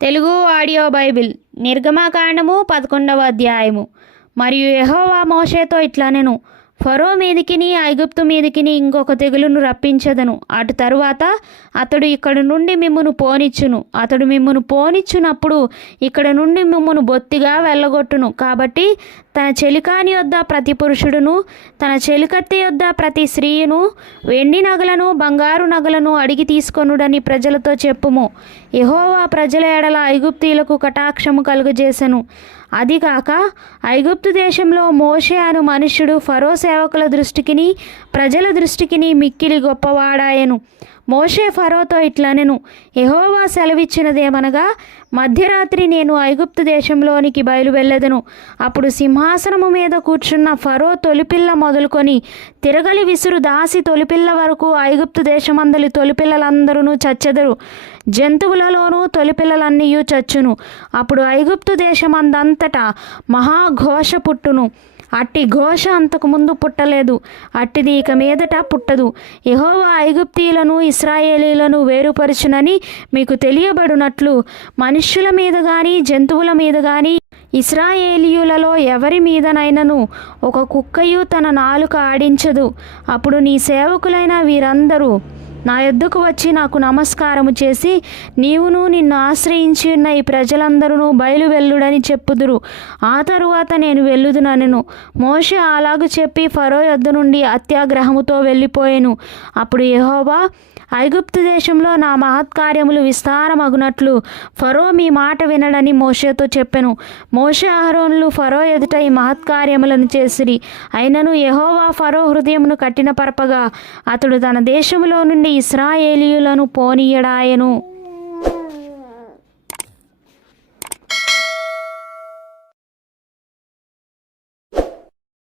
Telugu audio Bible నిర్గమకాండము 11వ అధ్యాయము. మరియు యెహోవా మోషేతో ఇట్లనెను, ఫరో మీదికిని ఐగుప్తు మీదికిని ఇంకొక తెగులును రప్పించదను. అటు తరువాత అతడు ఇక్కడ నుండి మిమ్మును పోనిచ్చును. అతడు మిమ్మును పోనిచ్చునప్పుడు ఇక్కడ నుండి మిమ్మును బొత్తిగా వెళ్ళగొట్టును. కాబట్టి తన చెలికాని యొద్ద ప్రతి పురుషుడును, తన చెలికత్తె యొద్ద ప్రతి స్త్రీయును వెండి నగలను బంగారు నగలను అడిగి తీసుకొనుడని ప్రజలతో చెప్పుము. యెహోవా ప్రజల ఎడల ఐగుప్తీయులకు కటాక్షము కలుగజేసెను. అదిగాక ఐగుప్తు దేశంలో మోషే అను మనుష్యుడు ఫరో సేవకుల దృష్టికిని ప్రజల దృష్టికిని మిక్కిలి గొప్పవాడాయెను. మోషే ఫరోతో ఇట్లనెను, యెహోవా సెలవిచ్చినదేమనగా, మధ్యరాత్రి నేను ఐగుప్తు దేశంలోనికి బయలువెళ్ళెదను. అప్పుడు సింహాసనము మీద కూర్చున్న ఫరో తొలిపిల్ల మొదలుకొని తిరగలి విసురు దాసి తొలిపిల్ల వరకు ఐగుప్తు దేశమందలి తొలిపిల్లలందరూ చచ్చెదరు. జంతువులలోనూ తొలిపిల్లలన్నీయూ చచ్చును. అప్పుడు ఐగుప్తు దేశమందంతటా మహాఘోష పుట్టును. అట్టి ఘోష అంతకుముందు పుట్టలేదు, అట్టిది ఇక మీదట పుట్టదు. యెహోవా ఐగుప్తీయులను ఇశ్రాయేలీలను వేరుపరచునని మీకు తెలియబడినట్లు మనుష్యుల మీద కానీ జంతువుల మీద కానీ ఇశ్రాయేలీయులలో ఎవరి మీదనైనను ఒక కుక్కయు తన నాలుక ఆడించదు. అప్పుడు నీ సేవకులైన వీరందరూ నా యొద్దకు వచ్చి నాకు నమస్కారము చేసి, నీవును నిన్ను ఆశ్రయించి ఉన్న ఈ ప్రజలందరూ బయలువెల్లుడని చెప్పుదురు. ఆ తరువాత నేను వెళ్ళుదుననెను. మోషే అలాగు చెప్పి ఫరో యొద్ద నుండి అత్యాగ్రహముతో వెళ్ళిపోయెను. అప్పుడు యెహోవా, ఐగుప్తు దేశంలో నా మహత్కార్యములు విస్తారమగునట్లు ఫరో మీ మాట వినడని మోషేతో చెప్పెను. మోషే అహరోనులు ఫరో ఎదుట ఈ మహత్కార్యములను చేసిరి. అయినను యెహోవా ఫరో హృదయమును కఠినపరపగా అతడు తన దేశములో నుండి ఇశ్రాయేలీయులను పోనీయడాయెను.